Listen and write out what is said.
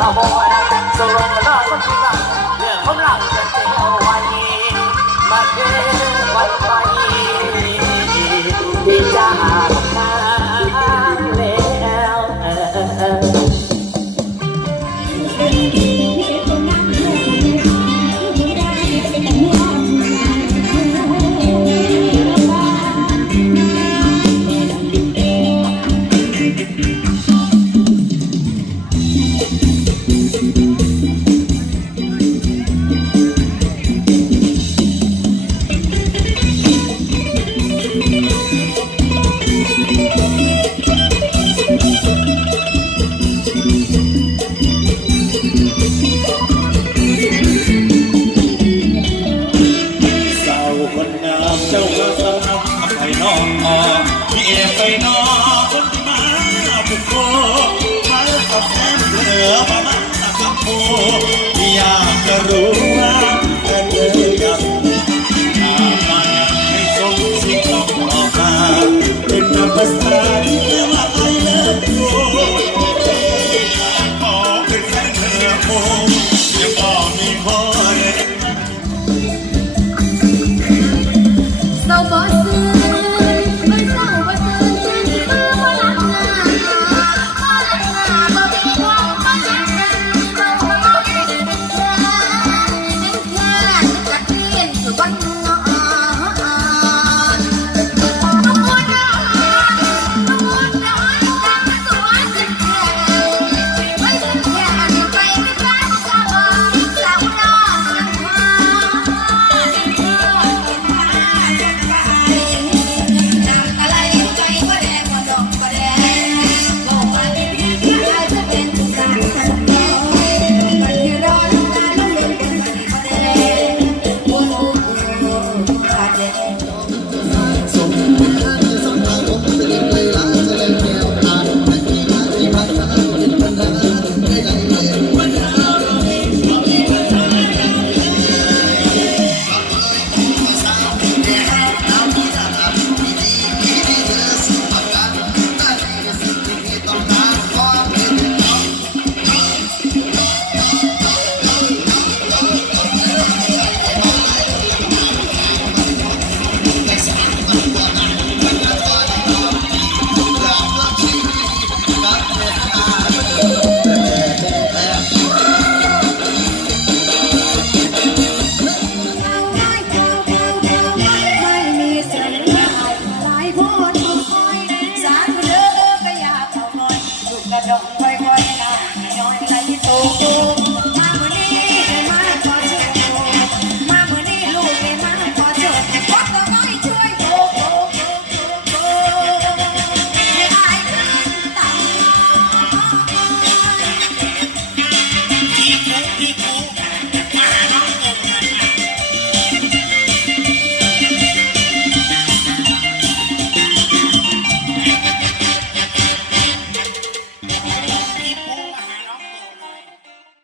เจอกันมาบ่อยสรุปก็นอนคนที่รักเรื่องของเราจะเจอเอาไว้มาเกินวันไปดีจา คนงามเจ้าก็สำนักไปนอกพี่เอไปนอกคนที่มาบุกโคมากับแฟนเหลือมามากับโมอยากจะรู้ว่าเป็นเลยกับถ้ามาอยากให้ส่งสิ่งต้ออกมาเป็นน้ำภาษา